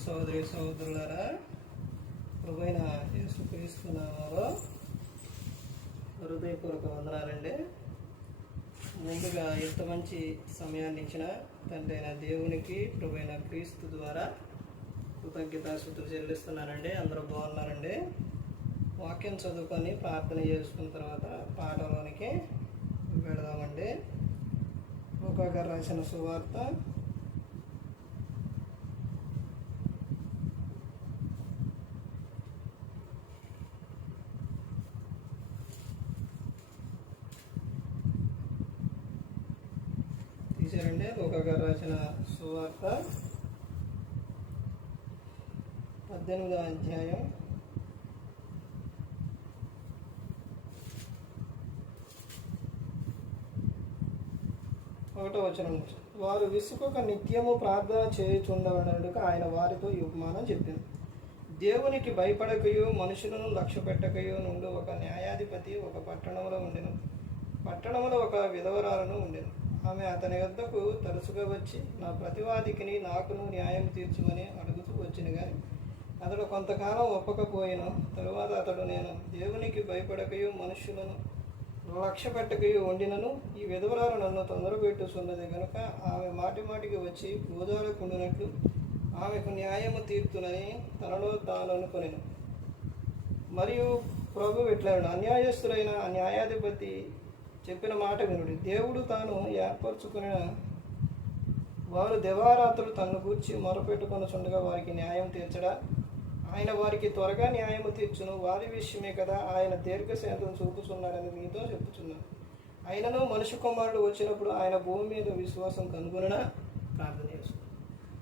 సోదరి సోదరులారా ప్రభుైన యేసుక్రీస్తునామలో హృదయపూర్వక వందనాలండి. ముందుగా ఎంత మంచి సమయాన్ని ఇచ్చిన తండ్రి అయిన దేవునికి ప్రభుైన క్రీస్తు ద్వారా కృతజ్ఞతాశుతులు చెల్లిస్తున్నారండి అందరూ బాగున్నారండి. వాక్యం చదువుకొని ప్రార్థన చేసుకున్న తర్వాత పాటలోనికి వెళదామండి. ఒక్కొక్క రాసిన సువార్త ఒక ఒక్కొక్క రాసిన సువార్త. పద్దెనిమిదో అధ్యాయం. ఒకటో వచనం వారు విసుకొక నిత్యము ప్రార్థన చేయుచుండవనడుక ఆయన వారితో ఈ ఉపమానం చెప్పింది. దేవునికి భయపడకయు మనుషులను లక్ష్య పెట్టకయు నుండి ఒక న్యాయాధిపతి ఒక పట్టణంలో ఉండెను. పట్టణంలో ఒక విధవరాలను ఉండెను. ఆమె అతని వద్దకు తరచుగా వచ్చి నా ప్రతివాదికిని నాకును న్యాయం తీర్చుమని అడుగుతూ వచ్చిన గాని అతడు కొంతకాలం ఒప్పకపోయిన. తరువాత అతడు నేను దేవునికి భయపడకయు మనుషులను లక్ష్య పెట్టకయు వండినను ఈ విధవరాలు నన్ను తొందరపెట్టుచున్నది కనుక ఆమె మాటి మాటికి వచ్చి గోదావరికుండినట్లు ఆమెకు న్యాయము తీర్చునని తనలో తాను అనుకొనెను మరియు ప్రభు ఇట్లాడు అన్యాయస్తులైన ఆ న్యాయాధిపతి చెప్పిన మాట వినుడి. దేవుడు తాను ఏర్పరచుకున్న వారు దివారాత్రులు తన్ను గూర్చి మొరపెట్టుకొనుచుండగా వారికి న్యాయం తీర్చడా? ఆయన వారికి త్వరగా న్యాయము తీర్చును. వారి విషయమే కదా ఆయన దీర్ఘశాంతం చూపుచున్నాడని మీతో చెప్పుచున్నాను. ఆయనను మనుషు కుమారుడు వచ్చినప్పుడు ఆయన భూమి మీద విశ్వాసం కనుగొనడా ప్రార్థన చేసు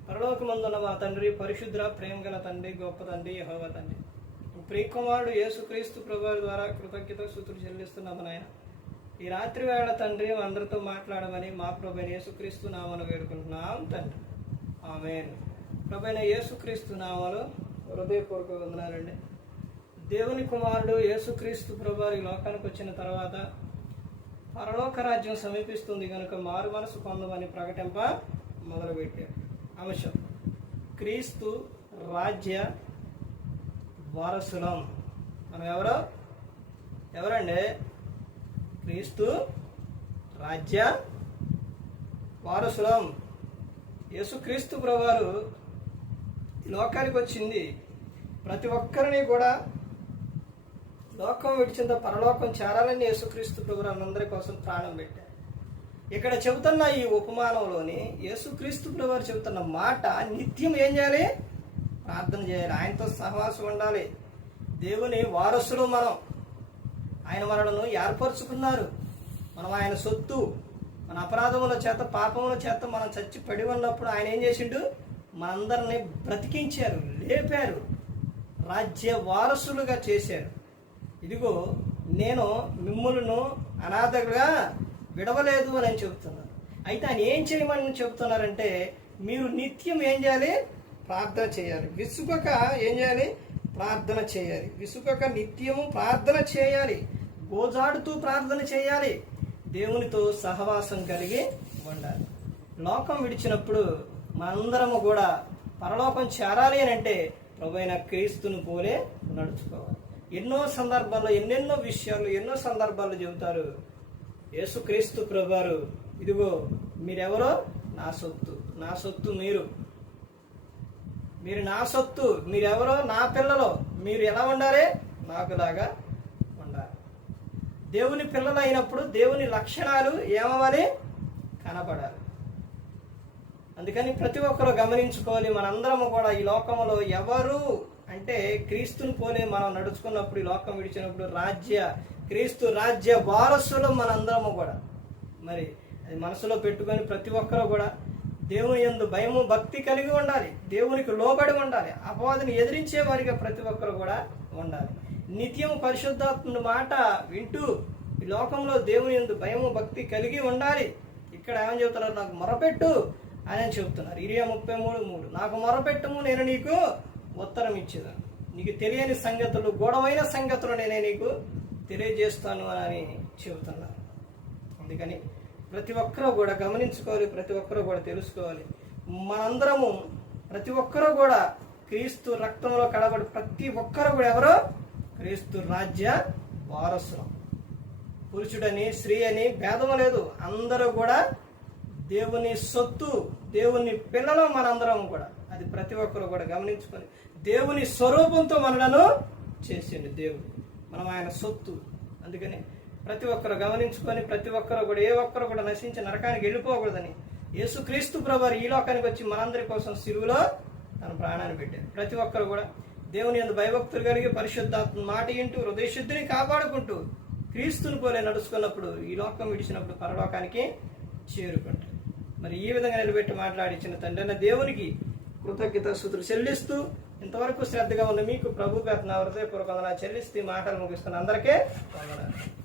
పరలోకమందున్న మా తండ్రి పరిశుద్ర ప్రేమ గల తండ్రి గొప్ప తండ్రి యహోవ తండ్రి. ప్రియకుమారుడు యేసుక్రీస్తు ప్రభు ద్వారా కృతజ్ఞత స్థుతులు చెల్లిస్తున్నాము నాయన. ఈ రాత్రి వేళ తండ్రి అందరితో మాట్లాడమని మా ప్రభు యేసుక్రీస్తు నామను వేడుకుంటున్నాం తండ్రి. ఆమె ప్రభైన యేసుక్రీస్తు నామలు హృదయపూర్వక వందనాలండి. దేవుని కుమారుడు యేసుక్రీస్తు ప్రభు ఈ లోకానికి వచ్చిన తర్వాత పరలోక రాజ్యం సమీపిస్తుంది కనుక మారు మనసు పొందమని ప్రకటింప మొదలుపెట్టారు. అంశం. క్రీస్తు రాజ్య వారసులం. మనం ఎవరో? ఎవరండి? క్రీస్తు రాజ్య వారసులం. యేసుక్రీస్తు ప్రభువారు లోకానికి వచ్చింది. ప్రతి ఒక్కరిని కూడా లోకం విడిచిన పరలోకం చేరాలని యేసుక్రీస్తు ప్రభువారు అందరి కోసం ప్రాణం పెట్టారు. ఇక్కడ చెబుతున్న ఈ ఉపమానంలోని యేసుక్రీస్తు ప్రభువారు చెబుతున్న మాట నిత్యం ఏం చేయాలి? ప్రార్థన చేయాలి. ఆయనతో సహవాసం ఉండాలి. దేవుని వారసులు మనం. ఆయన మనలను ఏర్పరచుకున్నారు. మనం ఆయన సొత్తు మన అపరాధముల చేత పాపముల చేత మనం చచ్చి పడి ఉన్నప్పుడు ఆయన ఏం చేసిండు? మనందరిని బ్రతికించారు లేపారు రాజ్య వారసులుగా చేశారు. ఇదిగో నేను మిమ్ములను అనాథగా విడవలేదు అని చెబుతున్నాను అయితే ఆయన ఏం చేయమని చెబుతున్నారంటే మీరు నిత్యం ఏం చేయాలి? ప్రార్థన చేయాలి. విసుగక ఏం చేయాలి? ప్రార్థన చేయాలి. విసుగక నిత్యము ప్రార్థన చేయాలి. గోజాడుతూ ప్రార్థన చేయాలి. దేవునితో సహవాసం కలిగి ఉండాలి. లోకం విడిచినప్పుడు మనందరము కూడా పరలోకం చేరాలి అని అంటే ప్రభైన క్రీస్తును పోలే నడుచుకోవాలి. ఎన్నో సందర్భాల్లో ఎన్నెన్నో విషయాలు ఎన్నో సందర్భాలు చెబుతారు యేసుక్రీస్తు ప్రభువారు ఇదిగో మీరెవరో? నా సొత్తు నా సొత్తు మీరు. మీరు నా సొత్తు మీరెవరో? నా పిల్లలు మీరు ఎలా ఉండాలి? నాకులాగా దేవుని పిల్లలు అయినప్పుడు దేవుని లక్షణాలు ఏమవని కనపడాలి. అందుకని ప్రతి ఒక్కరు గమనించుకోవాలి మనందరము కూడా ఈ లోకంలో ఎవరు అంటే క్రీస్తుని పోలే మనం నడుచుకున్నప్పుడు ఈ లోకం విడిచినప్పుడు రాజ్య క్రీస్తు రాజ్య వారసులు మనందరము కూడా. మరి అది మనసులో పెట్టుకొని ప్రతి ఒక్కరు కూడా దేవుని ఎందు భయము భక్తి కలిగి ఉండాలి. దేవునికి లోబడి ఉండాలి. అపవాదిని ఎదిరించే వారిగా ప్రతి ఒక్కరు కూడా ఉండాలి. నిత్యం పరిశుద్ధాత్ముని మాట వింటూ ఈ లోకంలో దేవుని యందు భయము భక్తి కలిగి ఉండాలి. ఇక్కడ ఏమని చెబుతున్నారు నాకు మొరపెట్టు అని చెబుతున్నారు ఇరియా ముప్పై మూడు మూడు. నాకు మొరపెట్టము నేను నీకు ఉత్తరం ఇచ్చేదాను నీకు తెలియని సంగతులు గొడవైన సంగతులు నేనే నీకు తెలియజేస్తాను అని చెబుతున్నారు అందుకని ప్రతి ఒక్కరూ కూడా గమనించుకోవాలి ప్రతి ఒక్కరూ కూడా తెలుసుకోవాలి. మనందరము ప్రతి ఒక్కరూ కూడా క్రీస్తు రక్తంలో కడబడి ప్రతి ఒక్కరు కూడా ఎవరో? క్రీస్తు రాజ్య వారసులం. పురుషుడని స్త్రీ అని భేదం లేదు. అందరూ కూడా దేవుని సొత్తు దేవుని పిల్లలు మనందరం కూడా. అది ప్రతి ఒక్కరు కూడా గమనించుకొని దేవుని స్వరూపంతో మనలను చేసిండు దేవుడు. మనం ఆయన సొత్తు. అందుకని ప్రతి ఒక్కరు గమనించుకొని ప్రతి ఒక్కరు కూడా ఏ ఒక్కరు కూడా నశించి నరకానికి వెళ్ళిపోకూడదని యేసుక్రీస్తు ప్రభు ఈ లోకానికి వచ్చి మనందరి కోసం సిరువులో తన ప్రాణాన్ని పెట్టారు. ప్రతి ఒక్కరు కూడా దేవుని అందు భయభక్తులు కలిగి పరిశుద్ధాత్మ మాట ఇంటూ హృదయశుద్ధిని కాపాడుకుంటూ క్రీస్తుని పోలే నడుచుకున్నప్పుడు ఈ లోకం విడిచినప్పుడు పరలోకానికి చేరుకుంటారు మరి ఈ విధంగా నిలబెట్టి మాట్లాడించిన తండ్రి దేవునికి కృతజ్ఞత స్థుతులు చెల్లిస్తూ ఇంతవరకు శ్రద్ధగా ఉన్న మీకు ప్రభు గారి నా హృదయపూర్వకంగా చెల్లిస్తూ మాటలు ముగిస్తున్న అందరికీ వందనాలు.